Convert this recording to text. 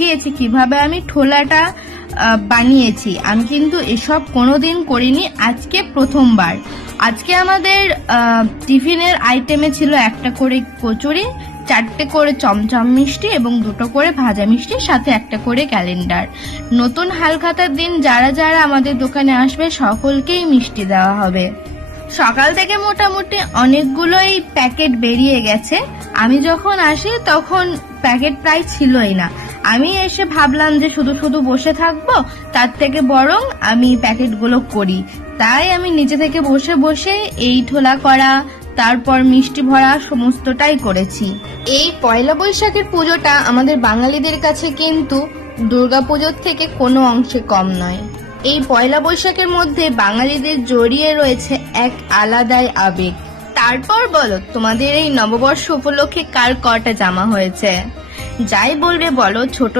দেখিয়েছি কিভাবে আমি ঠোলাটা বানিয়েছি। আমি কিন্তু এসব কোনোদিন করিনি, আজকে প্রথমবার। আজকে আমাদের টিফিনের আইটেমে ছিল একটা করে কচুরি, 4টে করে চমচম মিষ্টি এবং 2টো করে ভাজা মিষ্টি, সাথে একটা করে ক্যালেন্ডার। নতুন হালখাতার দিন যারা যারা আমাদের দোকানে আসবে সকলকেই মিষ্টি দেওয়া হবে। সকাল থেকে মোটামুটি অনেকগুলোই প্যাকেট বেরিয়ে গেছে। আমি যখন আসি তখন প্যাকেট প্রায় ছিলই না। আমি এসে ভাবলাম যে শুধু শুধু বসে থাকবো, তার থেকে বরং আমি প্যাকেটগুলো করি। তাই আমি নিজে থেকে বসে বসে এই ঠোলা করা, তারপর মিষ্টি ভরা সমস্তটাই করেছি। এই পয়লা বৈশাখের পুজোটা আমাদের বাঙালিদের কাছে কিন্তু দুর্গাপুজোর থেকে কোনো অংশে কম নয়। এই পয়লা বৈশাখের মধ্যে বাঙালিদের জড়িয়ে রয়েছে এক আলাদাই আবেগ। তারপর বলো, তোমাদের এই নববর্ষ উপলক্ষে কার কটা জামা হয়েছে? যাই বলবে বলো, ছোট